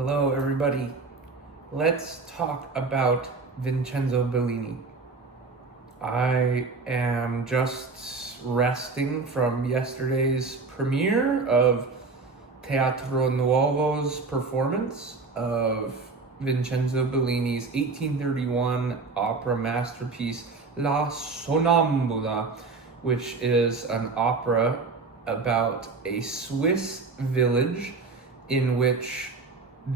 Hello, everybody. Let's talk about Vincenzo Bellini. I am just resting from yesterday's premiere of Teatro Nuovo's performance of Vincenzo Bellini's 1831 opera masterpiece La Sonnambula, which is an opera about a Swiss village in which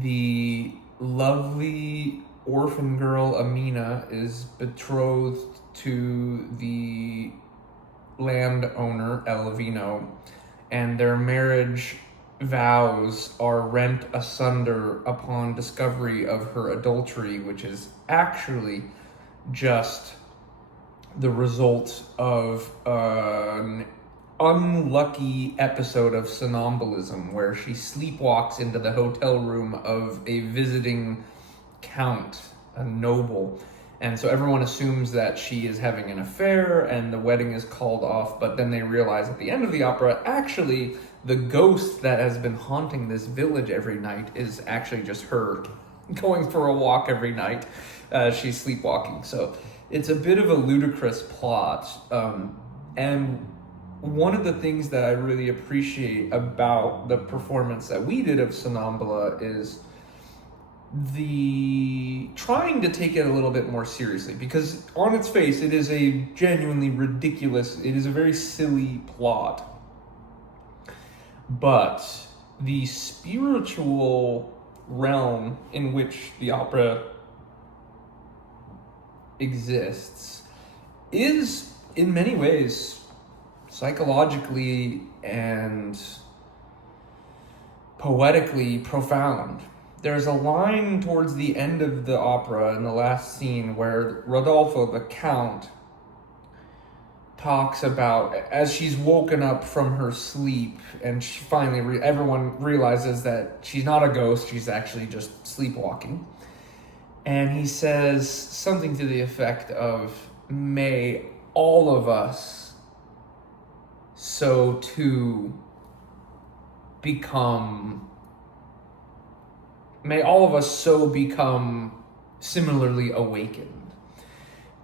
the lovely orphan girl Amina is betrothed to the landowner Elvino, and their marriage vows are rent asunder upon discovery of her adultery, which is actually just the result of an unlucky episode of somnambulism where she sleepwalks into the hotel room of a visiting count, a noble. And so everyone assumes that she is having an affair and the wedding is called off, but then they realize at the end of the opera, actually, the ghost that has been haunting this village every night is actually just her going for a walk every night. She's sleepwalking. So it's a bit of a ludicrous plot. And one of the things that I really appreciate about the performance that we did of Sonnambula is the trying to take it a little bit more seriously, because on its face it is a genuinely ridiculous, it is a very silly plot, but the spiritual realm in which the opera exists is in many ways psychologically and poetically profound. There's a line towards the end of the opera in the last scene where Rodolfo, the Count, talks about as she's woken up from her sleep and she finally everyone realizes that she's not a ghost, she's actually just sleepwalking. And he says something to the effect of, "May all of us so too become similarly awakened."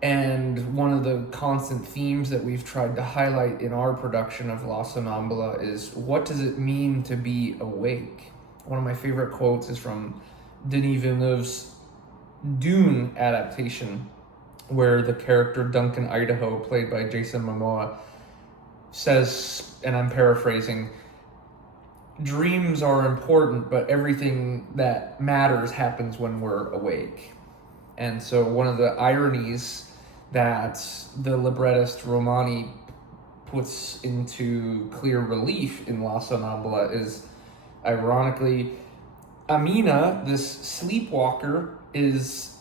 And one of the constant themes that we've tried to highlight in our production of La Sonnambula is, what does it mean to be awake? One of my favorite quotes is from Denis Villeneuve's Dune adaptation, where the character Duncan Idaho, played by Jason Momoa, says, and I'm paraphrasing, "Dreams are important, but everything that matters happens when we're awake." And so one of the ironies that the librettist Romani puts into clear relief in La Sonnambula is, ironically, Amina, this sleepwalker, is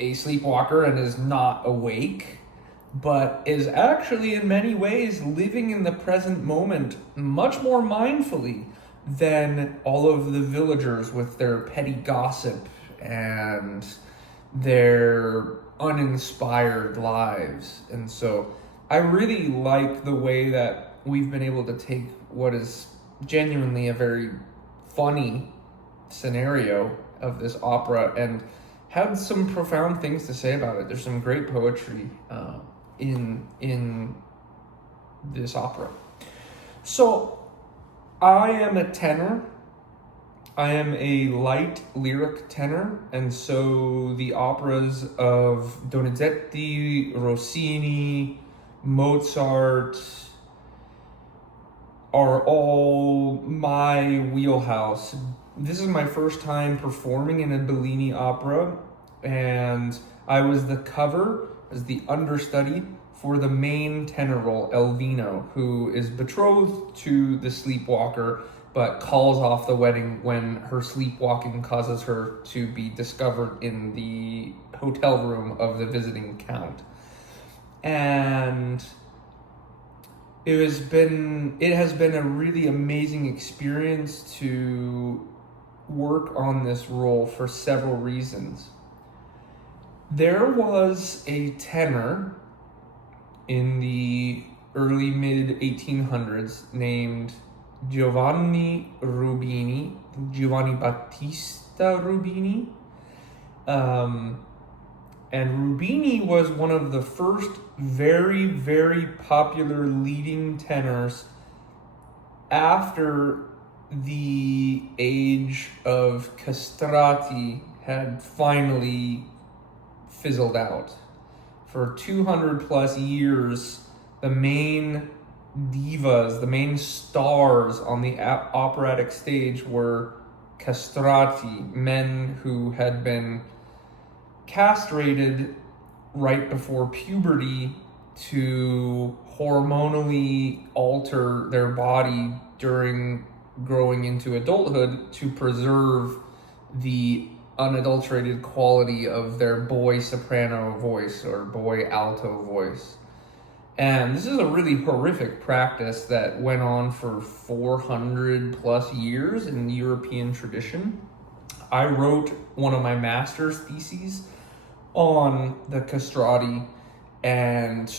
a sleepwalker and is not awake, but is actually in many ways living in the present moment much more mindfully than all of the villagers with their petty gossip and their uninspired lives. And so I really like the way that we've been able to take what is genuinely a very funny scenario of this opera and had some profound things to say about it. There's some great poetry in this opera. So I am a tenor. I am a light lyric tenor, and so the operas of Donizetti, Rossini, Mozart are all my wheelhouse. This is my first time performing in a Bellini opera, and I was the cover as the understudy for the main tenor role, Elvino, who is betrothed to the sleepwalker, but calls off the wedding when her sleepwalking causes her to be discovered in the hotel room of the visiting count. And it has been a really amazing experience to work on this role for several reasons. There was a tenor in the early mid 1800s named Giovanni Battista Rubini. And Rubini was one of the first very, very popular leading tenors after the age of castrati had finally fizzled out. For 200 plus years, the main divas, the main stars on the operatic stage were castrati, men who had been castrated right before puberty to hormonally alter their body during growing into adulthood to preserve the unadulterated quality of their boy soprano voice or boy alto voice. And this is a really horrific practice that went on for 400 plus years in the European tradition. I wrote one of my master's theses on the castrati, and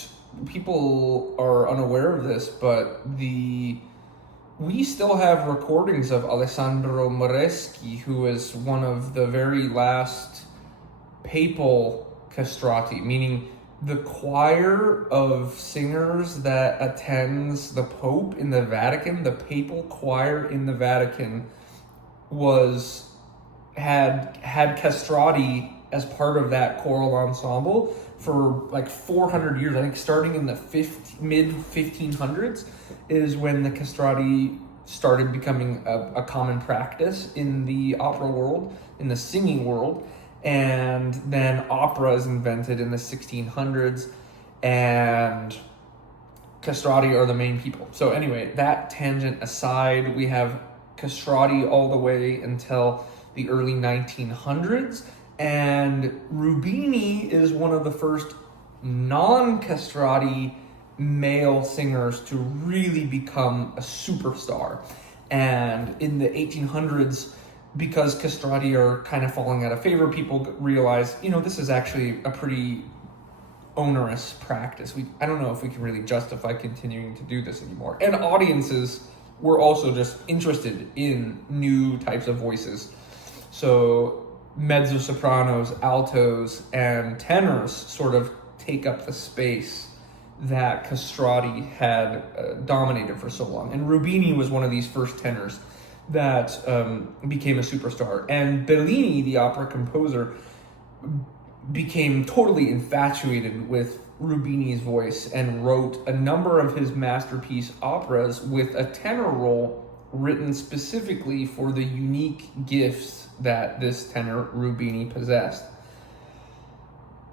people are unaware of this, but we still have recordings of Alessandro Moreschi, who is one of the very last papal castrati, meaning the choir of singers that attends the Pope in the Vatican, the papal choir in the Vatican, had castrati as part of that choral ensemble for like 400 years. I think starting in the mid 1500s is when the castrati started becoming a common practice in the opera world, in the singing world. And then opera is invented in the 1600s, and castrati are the main people. So anyway, that tangent aside, we have castrati all the way until the early 1900s, and Rubini is one of the first non-castrati male singers to really become a superstar. And in the 1800s, because castrati are kind of falling out of favor, people realize, this is actually a pretty onerous practice. I don't know if we can really justify continuing to do this anymore. And audiences were also just interested in new types of voices. So mezzo-sopranos, altos, and tenors sort of take up the space that castrati had dominated for so long. And Rubini was one of these first tenors that became a superstar. And Bellini, the opera composer, became totally infatuated with Rubini's voice and wrote a number of his masterpiece operas with a tenor role written specifically for the unique gifts that this tenor Rubini possessed.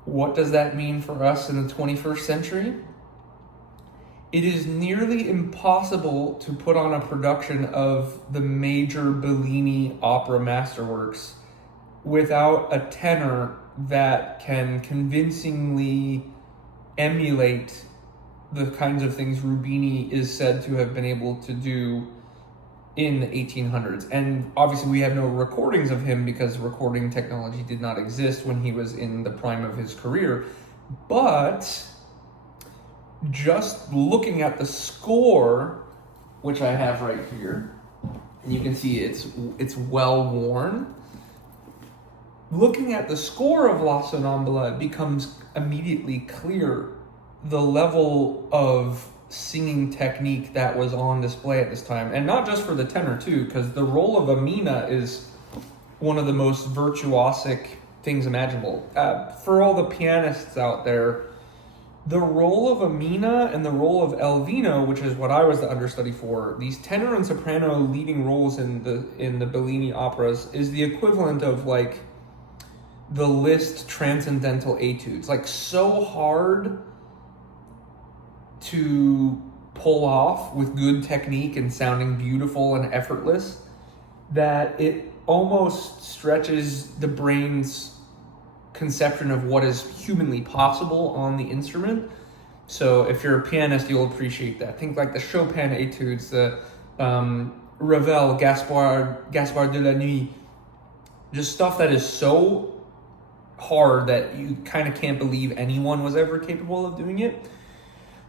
What does that mean for us in the 21st century? It is nearly impossible to put on a production of the major Bellini opera masterworks without a tenor that can convincingly emulate the kinds of things Rubini is said to have been able to do in the 1800s. And obviously we have no recordings of him because recording technology did not exist when he was in the prime of his career. But just looking at the score, which I have right here, and you can see it's well worn. Looking at the score of La Sonnambula, it becomes immediately clear the level of singing technique that was on display at this time. And not just for the tenor too, because the role of Amina is one of the most virtuosic things imaginable. For all the pianists out there, the role of Amina and the role of Elvino, which is what I was the understudy for, these tenor and soprano leading roles in the Bellini operas, is the equivalent of like the Liszt transcendental etudes. Like so hard to pull off with good technique and sounding beautiful and effortless that it almost stretches the brain's conception of what is humanly possible on the instrument. So if you're a pianist, you'll appreciate that. Think like the Chopin etudes, the Ravel, Gaspard de la Nuit, just stuff that is so hard that you kind of can't believe anyone was ever capable of doing it.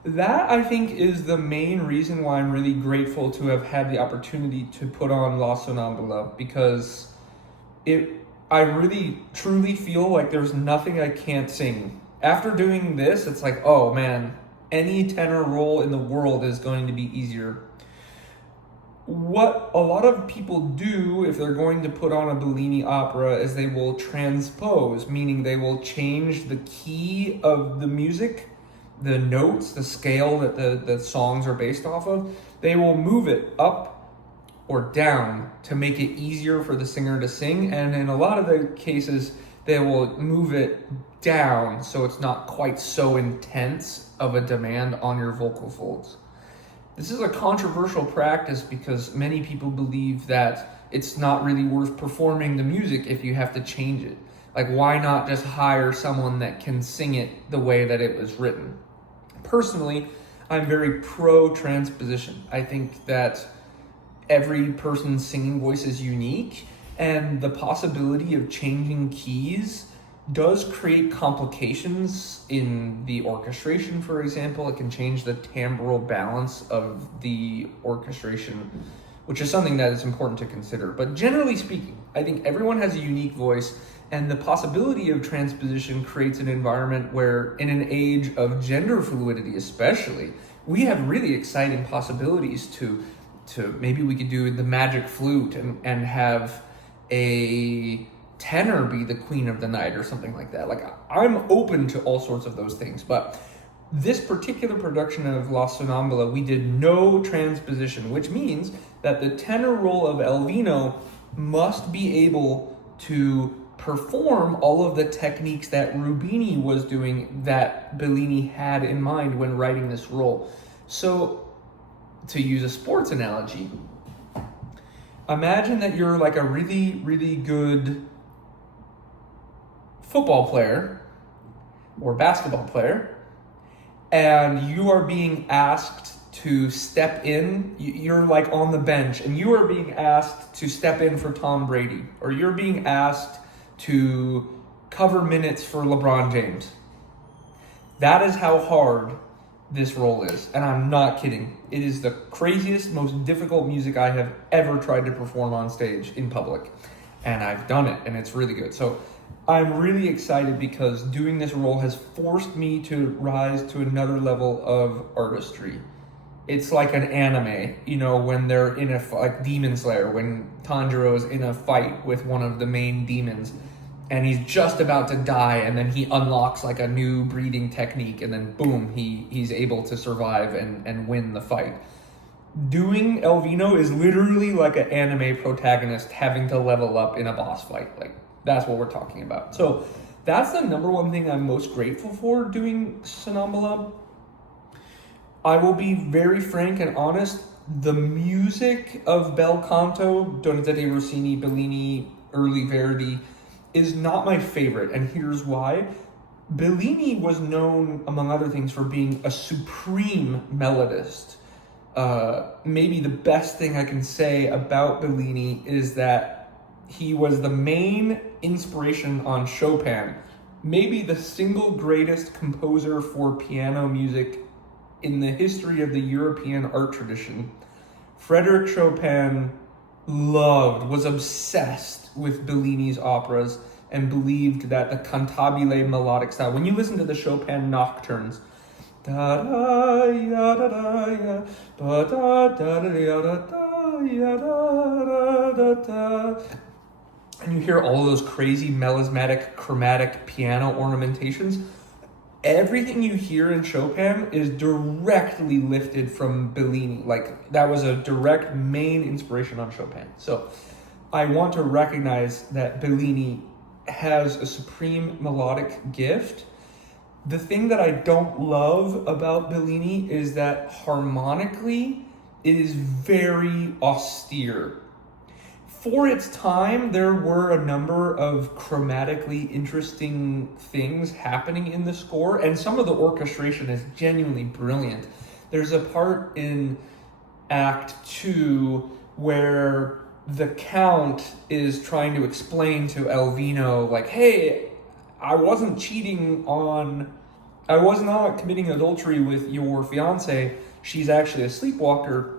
That, I think, is the main reason why I'm really grateful to have had the opportunity to put on La Sonnambula, because I really truly feel like there's nothing I can't sing. After doing this, it's like, oh man, any tenor role in the world is going to be easier. What a lot of people do if they're going to put on a Bellini opera is they will transpose, meaning they will change the key of the music, the notes, the scale that the songs are based off of. They will move it up or down to make it easier for the singer to sing. And in a lot of the cases, they will move it down so it's not quite so intense of a demand on your vocal folds. This is a controversial practice because many people believe that it's not really worth performing the music if you have to change it. Like, why not just hire someone that can sing it the way that it was written? Personally, I'm very pro transposition. I think that every person's singing voice is unique, and the possibility of changing keys does create complications in the orchestration. For example, it can change the timbral balance of the orchestration, which is something that is important to consider. But generally speaking, I think everyone has a unique voice, and the possibility of transposition creates an environment where, in an age of gender fluidity especially, we have really exciting possibilities to maybe we could do the magic flute and have a tenor be the queen of the night or something like that. Like, I'm open to all sorts of those things, but this particular production of La Sonnambula, we did no transposition, which means that the tenor role of Elvino must be able to perform all of the techniques that Rubini was doing that Bellini had in mind when writing this role. So, to use a sports analogy, imagine that you're like a really, really good football player or basketball player, and you are being asked to step in. You're like on the bench and you are being asked to step in for Tom Brady, or you're being asked to cover minutes for LeBron James. That is how hard this role is, and I'm not kidding. It is the craziest, most difficult music I have ever tried to perform on stage in public, and I've done it, and it's really good. So I'm really excited because doing this role has forced me to rise to another level of artistry. It's like an anime, when they're in like Demon Slayer, when Tanjiro is in a fight with one of the main demons, and he's just about to die, and then he unlocks like a new breathing technique, and then boom, he's able to survive and win the fight. Doing Elvino is literally like an anime protagonist having to level up in a boss fight. Like, that's what we're talking about. So that's the number one thing I'm most grateful for doing Sonnambula. I will be very frank and honest. The music of Bel Canto, Donizetti, Rossini, Bellini, early Verdi, is not my favorite, and here's why. Bellini was known, among other things, for being a supreme melodist. Maybe the best thing I can say about Bellini is that he was the main inspiration on Chopin, maybe the single greatest composer for piano music in the history of the European art tradition. Frédéric Chopin was obsessed with Bellini's operas and believed that the cantabile melodic style, when you listen to the Chopin nocturnes, and you hear all those crazy melismatic chromatic piano ornamentations, everything you hear in Chopin is directly lifted from Bellini. Like, that was a direct main inspiration on Chopin. So I want to recognize that Bellini has a supreme melodic gift. The thing that I don't love about Bellini is that harmonically it is very austere. For its time, there were a number of chromatically interesting things happening in the score, and some of the orchestration is genuinely brilliant. There's a part in Act 2 where the Count is trying to explain to Elvino, like, hey, I wasn't cheating on I was not committing adultery with your fiance. She's actually a sleepwalker.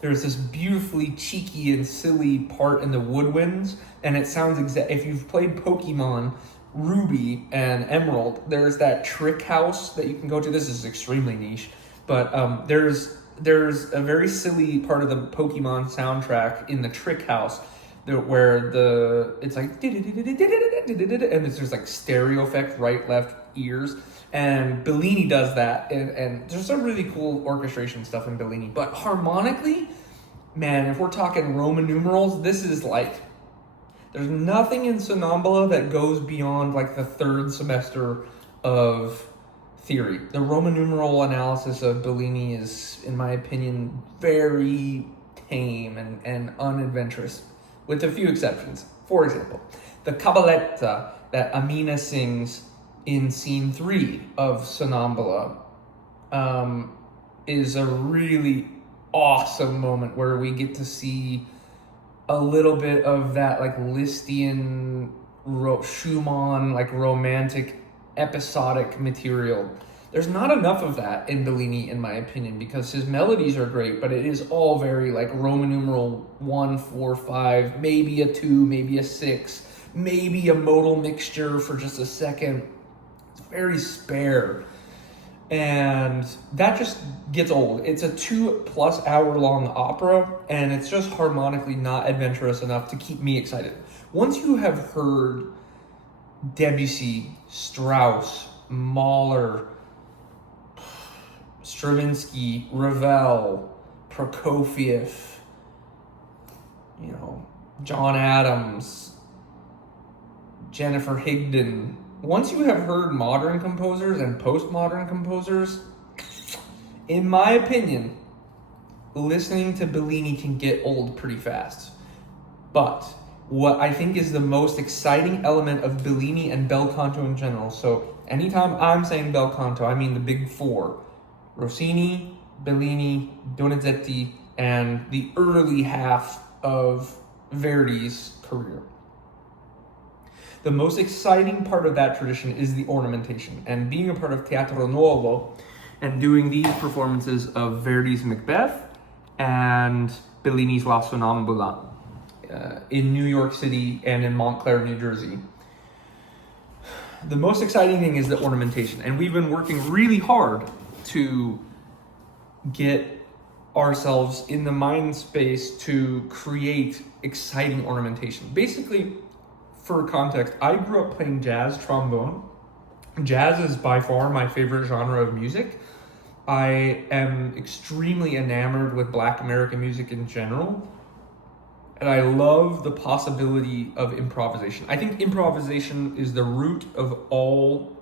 There's this beautifully cheeky and silly part in the woodwinds, and it sounds if you've played Pokemon Ruby and Emerald, there's that trick house that you can go to. This is extremely niche, but there's a very silly part of the Pokemon soundtrack in the trick house where it's like and there's like stereo effect, right, left ears, and Bellini does that, and there's some really cool orchestration stuff in Bellini, but harmonically, man, if we're talking Roman numerals, this is like, there's nothing in Sonnambula that goes beyond like the third semester of theory. The Roman numeral analysis of Bellini is, in my opinion, very tame and unadventurous, with a few exceptions. For example, the cabaletta that Amina sings in scene 3 of Sonnambula is a really awesome moment where we get to see a little bit of that like Lisztian, Schumann, like romantic, episodic material. There's not enough of that in Bellini, in my opinion, because his melodies are great, but it is all very like Roman numeral 1, 4, 5, maybe a 2, maybe a 6, maybe a modal mixture for just a second. It's very spare. And that just gets old. It's a 2+ hour long opera, and it's just harmonically not adventurous enough to keep me excited. Once you have heard Debussy, Strauss, Mahler, Stravinsky, Ravel, Prokofiev, John Adams, Jennifer Higdon. Once you have heard modern composers and postmodern composers, in my opinion, listening to Bellini can get old pretty fast. But what I think is the most exciting element of Bellini and bel canto in general, so anytime I'm saying bel canto, I mean the big four: Rossini, Bellini, Donizetti, and the early half of Verdi's career. The most exciting part of that tradition is the ornamentation, and being a part of Teatro Nuovo and doing these performances of Verdi's Macbeth and Bellini's La Sonnambula in New York City and in Montclair, New Jersey. The most exciting thing is the ornamentation, and we've been working really hard to get ourselves in the mind space to create exciting ornamentation. Basically, for context, I grew up playing jazz trombone. Jazz is by far my favorite genre of music. I am extremely enamored with Black American music in general, and I love the possibility of improvisation. I think improvisation is the root of all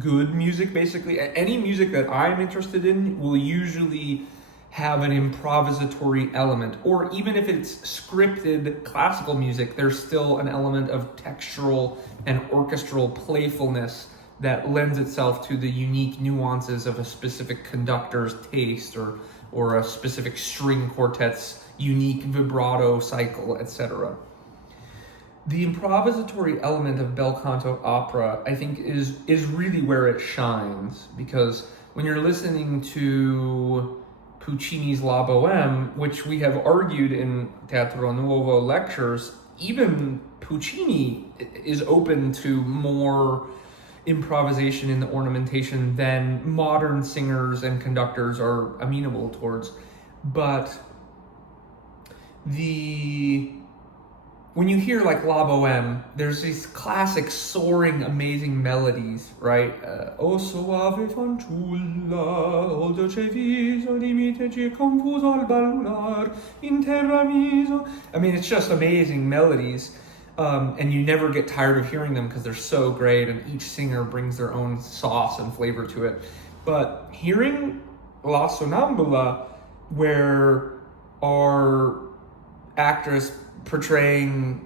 good music, basically. Any music that I'm interested in will usually have an improvisatory element, or even if it's scripted classical music, there's still an element of textural and orchestral playfulness that lends itself to the unique nuances of a specific conductor's taste or a specific string quartet's unique vibrato cycle, etc. The improvisatory element of bel canto opera, I think, is really where it shines, because when you're listening to Puccini's La Bohème, which we have argued in Teatro Nuovo lectures, even Puccini is open to more improvisation in the ornamentation than modern singers and conductors are amenable towards. But when you hear like La Bohème, there's these classic soaring, amazing melodies, right? O soave fanciulla, o dolce viso, dimiteci confuso al ballar, in terra miso. I mean, it's just amazing melodies, and you never get tired of hearing them because they're so great, and each singer brings their own sauce and flavor to it. But hearing La Sonnambula, where our actress portraying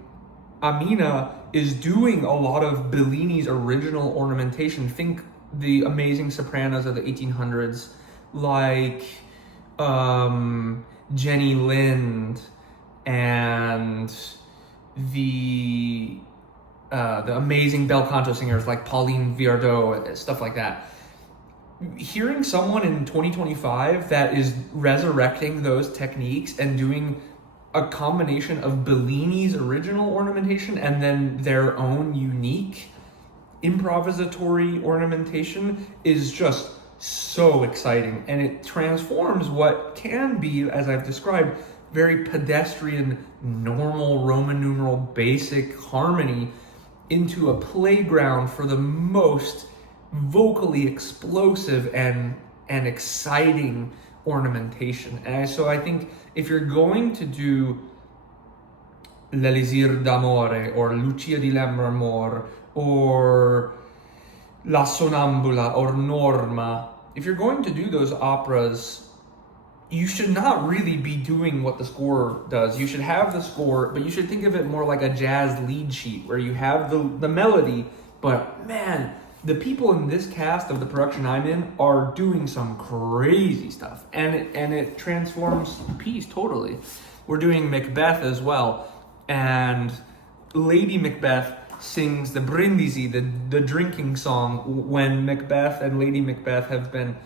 Amina is doing a lot of Bellini's original ornamentation. Think the amazing sopranos of the 1800s, like Jenny Lind and the amazing bel canto singers like Pauline Viardot, stuff like that. hearing someone in 2025 that is resurrecting those techniques and doing a combination of Bellini's original ornamentation and then their own unique improvisatory ornamentation is just so exciting. And it transforms what can be, as I've described, very pedestrian, normal Roman numeral basic harmony into a playground for the most vocally explosive and exciting ornamentation. And so I think if you're going to do L'Elisir d'Amore or Lucia di Lammermoor or La Sonnambula or Norma, if you're going to do those operas, you should not really be doing what the score does. You should have the score, but you should think of it more like a jazz lead sheet where you have the melody, but man, the people in this cast of the production I'm in are doing some crazy stuff, and it transforms the piece totally. We're doing Macbeth as well, and Lady Macbeth sings the Brindisi, the drinking song, when Macbeth and Lady Macbeth have been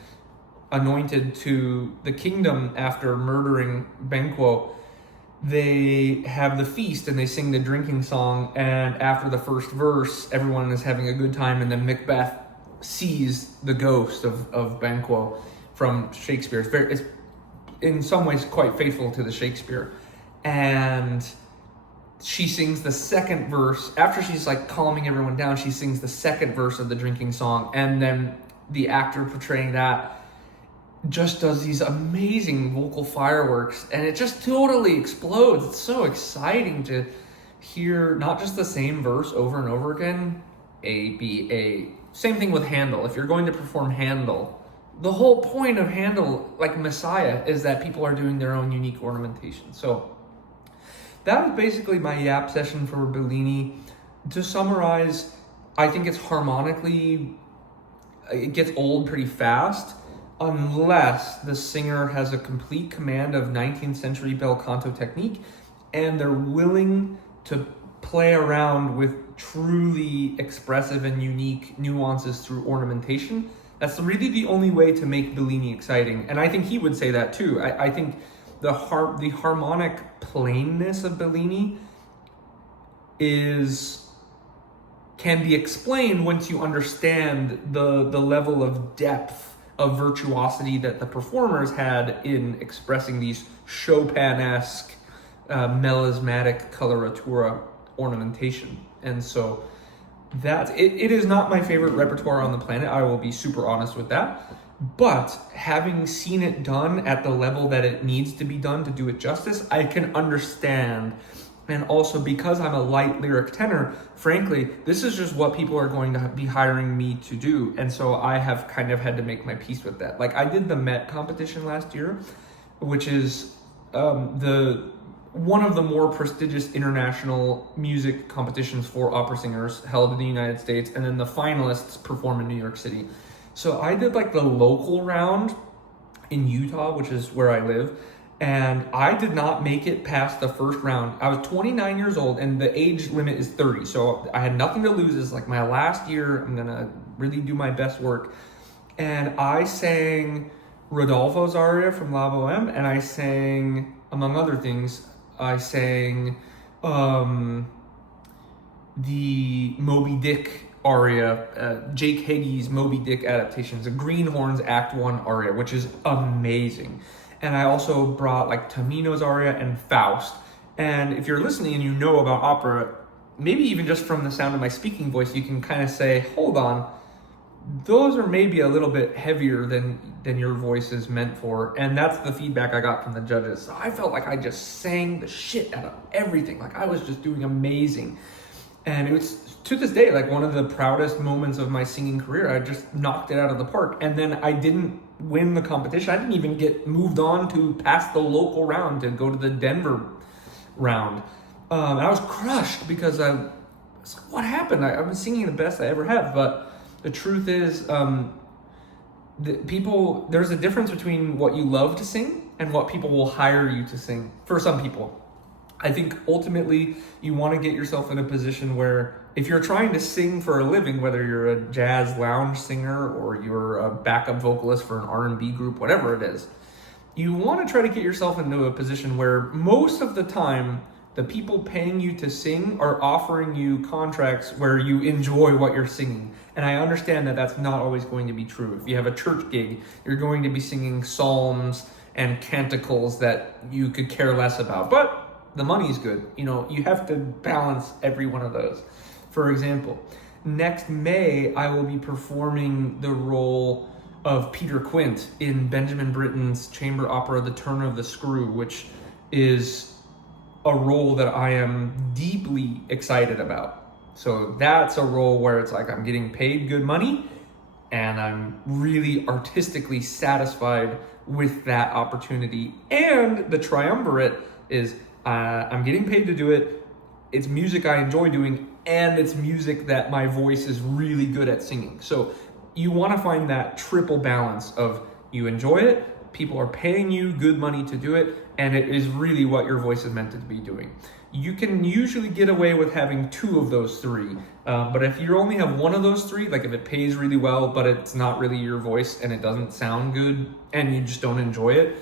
anointed to the kingdom after murdering Banquo. They have the feast and they sing the drinking song, and after the first verse, everyone is having a good time, and then Macbeth sees the ghost of Banquo from Shakespeare. It's in some ways quite faithful to the Shakespeare. And she sings the second verse. After she's like calming everyone down, she sings the second verse of the drinking song, and then the actor portraying that just does these amazing vocal fireworks, and it just totally explodes. It's so exciting to hear not just the same verse over and over again, A, B, A. Same thing with Handel. If you're going to perform Handel, the whole point of Handel, like Messiah, is that people are doing their own unique ornamentation. So that was basically my yap session for Bellini. To summarize, I think it's harmonically, it gets old pretty fast, unless the singer has a complete command of 19th century bel canto technique and they're willing to play around with truly expressive and unique nuances through ornamentation. That's really the only way to make Bellini exciting. And I think he would say that too. I think the harmonic plainness of Bellini can be explained once you understand the level of depth of virtuosity that the performers had in expressing these Chopin-esque, melismatic coloratura ornamentation. And so it is not my favorite repertoire on the planet. I will be super honest with that. But having seen it done at the level that it needs to be done to do it justice, I can understand. And also, because I'm a light lyric tenor, frankly, this is just what people are going to be hiring me to do. And so I have kind of had to make my peace with that. Like, I did the Met competition last year, which is one of the more prestigious international music competitions for opera singers held in the United States. And then the finalists perform in New York City. So I did like the local round in Utah, which is where I live. And I did not make it past the first round. I was 29 years old, and the age limit is 30. So I had nothing to lose. It's like my last year. I'm going to really do my best work. And I sang Rodolfo's aria from La Boheme, and I sang, among other things, I sang the Moby Dick aria, Jake Hagee's Moby Dick adaptation, the Greenhorns Act 1 aria, which is amazing. And I also brought like Tamino's aria and Faust. And if you're listening and you know about opera, maybe even just from the sound of my speaking voice, you can kind of say, hold on, those are maybe a little bit heavier than your voice is meant for. And that's the feedback I got from the judges. So I felt like I just sang the shit out of everything. Like I was just doing amazing. And it was, to this day, like one of the proudest moments of my singing career. I just knocked it out of the park. And then I didn't win the competition. I didn't even get moved on to past the local round to go to the Denver round. And I was crushed because I was like, what happened? I've been singing the best I ever have. But the truth is, there's a difference between what you love to sing and what people will hire you to sing. For some people, I think ultimately you want to get yourself in a position where if you're trying to sing for a living, whether you're a jazz lounge singer or you're a backup vocalist for an R&B group, whatever it is, you want to try to get yourself into a position where most of the time the people paying you to sing are offering you contracts where you enjoy what you're singing. And I understand that that's not always going to be true. If you have a church gig, you're going to be singing psalms and canticles that you could care less about. But the money's good. You know, you have to balance every one of those. For example, next May, I will be performing the role of Peter Quint in Benjamin Britten's chamber opera, The Turn of the Screw, which is a role that I am deeply excited about. So that's a role where it's like I'm getting paid good money and I'm really artistically satisfied with that opportunity. And the triumvirate is I'm getting paid to do it, it's music I enjoy doing, and it's music that my voice is really good at singing. So you want to find that triple balance of you enjoy it, people are paying you good money to do it, and it is really what your voice is meant to be doing. You can usually get away with having two of those three, but if you only have one of those three, like if it pays really well, but it's not really your voice and it doesn't sound good and you just don't enjoy it,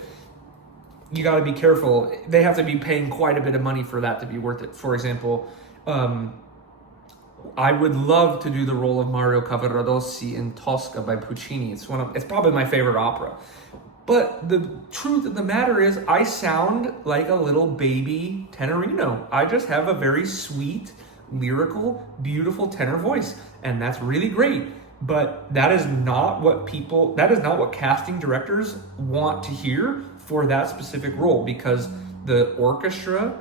you got to be careful. They have to be paying quite a bit of money for that to be worth it. For example, I would love to do the role of Mario Cavaradossi in Tosca by Puccini. It's probably my favorite opera. But the truth of the matter is I sound like a little baby tenorino. I just have a very sweet, lyrical, beautiful tenor voice. And that's really great. But that is not what casting directors want to hear for that specific role, because the orchestra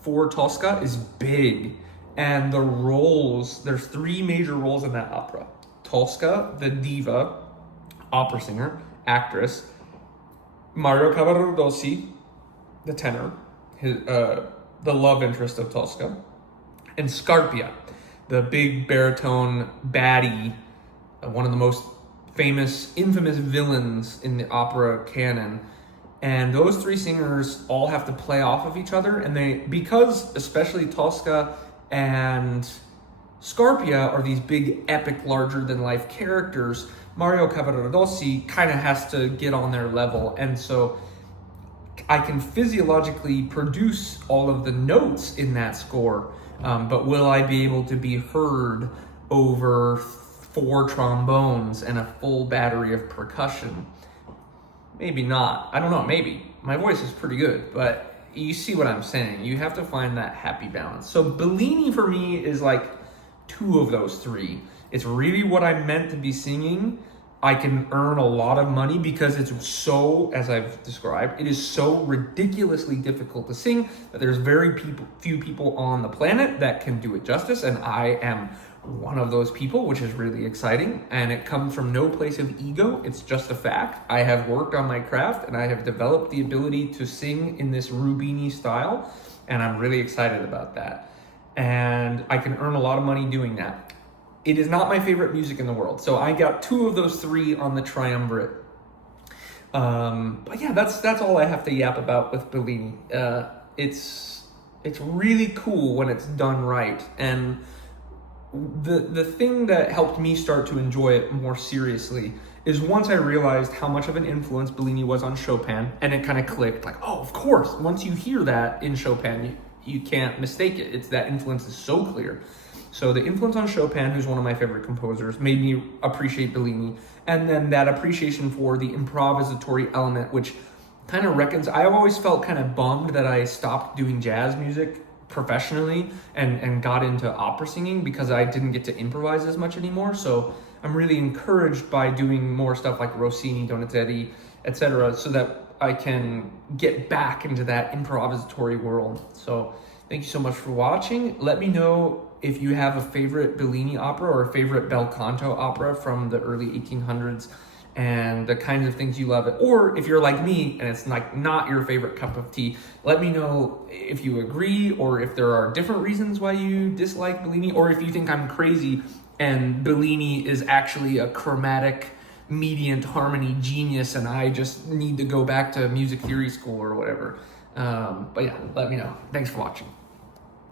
for Tosca is big. And the roles, there's three major roles in that opera. Tosca, the diva, opera singer, actress. Mario Cavaradossi, the tenor, the love interest of Tosca. And Scarpia, the big baritone baddie, one of the most infamous villains in the opera canon. And those three singers all have to play off of each other. And because especially Tosca and Scarpia are these big, epic, larger-than-life characters, Mario Cavaradossi kind of has to get on their level. And so I can physiologically produce all of the notes in that score, but will I be able to be heard over 4 trombones and a full battery of percussion? Maybe not. I don't know, maybe. My voice is pretty good, but you see what I'm saying. You have to find that happy balance. So Bellini for me is like 2 of those 3. It's really what I'm meant to be singing. I can earn a lot of money because it's so, as I've described, it is so ridiculously difficult to sing that there's few people on the planet that can do it justice, and I am one of those people, which is really exciting, and it comes from no place of ego. It's just a fact. I have worked on my craft, and I have developed the ability to sing in this Rubini style, and I'm really excited about that. And I can earn a lot of money doing that. It is not my favorite music in the world, so I got 2 of those 3 on the triumvirate. But yeah, that's all I have to yap about with Bellini. It's really cool when it's done right, and the thing that helped me start to enjoy it more seriously is once I realized how much of an influence Bellini was on Chopin, and it kind of clicked, like, oh, of course, once you hear that in Chopin, you can't mistake it. It's that influence is so clear. So the influence on Chopin, who's one of my favorite composers, made me appreciate Bellini. And then that appreciation for the improvisatory element, which kind of I've always felt kind of bummed that I stopped doing jazz music professionally and got into opera singing because I didn't get to improvise as much anymore. So I'm really encouraged by doing more stuff like Rossini, Donizetti, etc., so that I can get back into that improvisatory world. So thank you so much for watching. Let me know if you have a favorite Bellini opera or a favorite bel canto opera from the early 1800s and the kinds of things you love. Or if you're like me and it's like not your favorite cup of tea, let me know if you agree or if there are different reasons why you dislike Bellini, or if you think I'm crazy and Bellini is actually a chromatic mediant harmony genius and I just need to go back to music theory school or whatever. But yeah, let me know. Thanks for watching.